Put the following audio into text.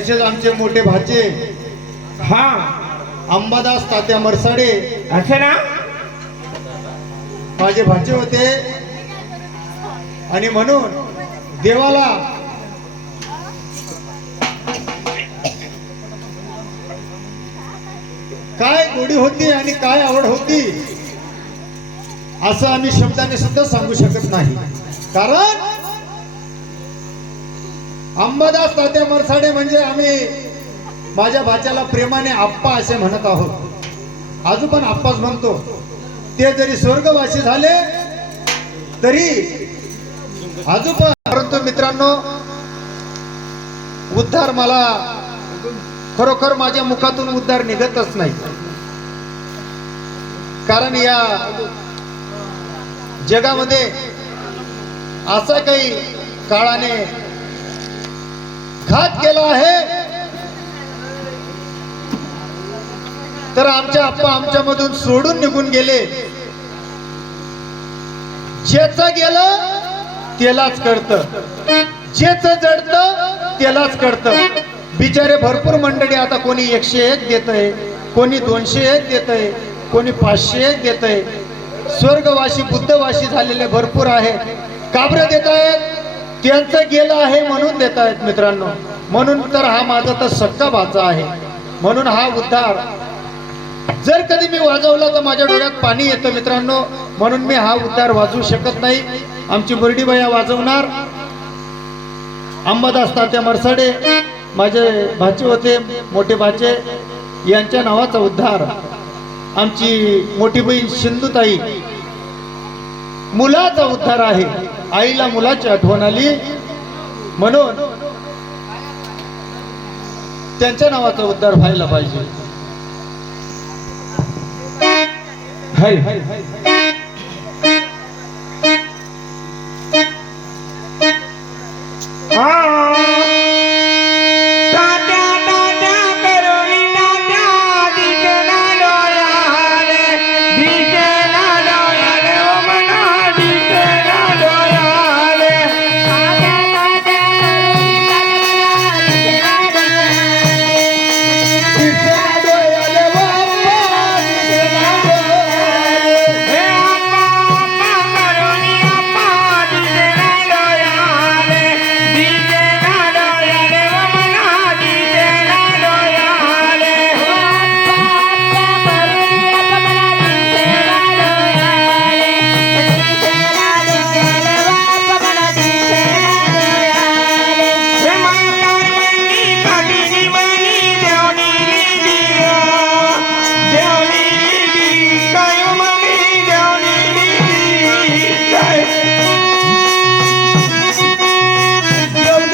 तसेच आमचे मोठे भाचे हा अंबादास तात्या मरसाडे असे ना. माझे भाचे होते आणि म्हणून देवाला काय गोडी होती आणि काय आवड होती असं आम्ही शब्दाने सुद्धा सांगू शकत नाही. कारण अंबादास तात्या मरसाडे म्हणजे आम्ही माझ्या भाच्याला प्रेमाने आप्पा असे म्हणत आहोत. आजू पण आप्पाच म्हणतो. ते जरी स्वर्गवासी झाले तरी आजू पण. परंतु मित्रांनो, उद्धार मला खरोखर माझ्या मुखातून उद्धार निघतच नाही. कारण या जगामध्ये असा काही काळाने घात केला आहे तर आमच्या आप्पा आमच्यामधून सोडून निघून गेले. ज्याचं गेलं त्यालाच कळतं, ज्याचं जडतं त्यालाच कळतं. बिचारे भरपूर मंडळी आता कोणी 101 देतय, कोणी 201 देतय, कोणी 501 देतय. स्वर्गवासी बुद्धवासी झालेले भरपूर आहेत. काबरं देत आहेत, त्यांचं गेलं आहे म्हणून देत आहेत मित्रांनो. म्हणून तर हा माझा तर सक्का भाचा आहे. म्हणून हा उद्धार जर कधी मी वाजवला तर माझ्या डोळ्यात पाणी येतं मित्रांनो. म्हणून मी हा उद्धार वाजवू शकत नाही. आमची मुरडीबाया वाजवणार. अंबादास तात्या मरसाडे माझे भाचे होते, मोठे भाचे, यांच्या नावाचा उद्धार. आमची मोठी बहीण सिंधुताई, मुलाचा उद्धार आहे. आईला मुलाची आठवण आली म्हणून त्यांच्या नावाचा उद्धार व्हायला पाहिजे. हाय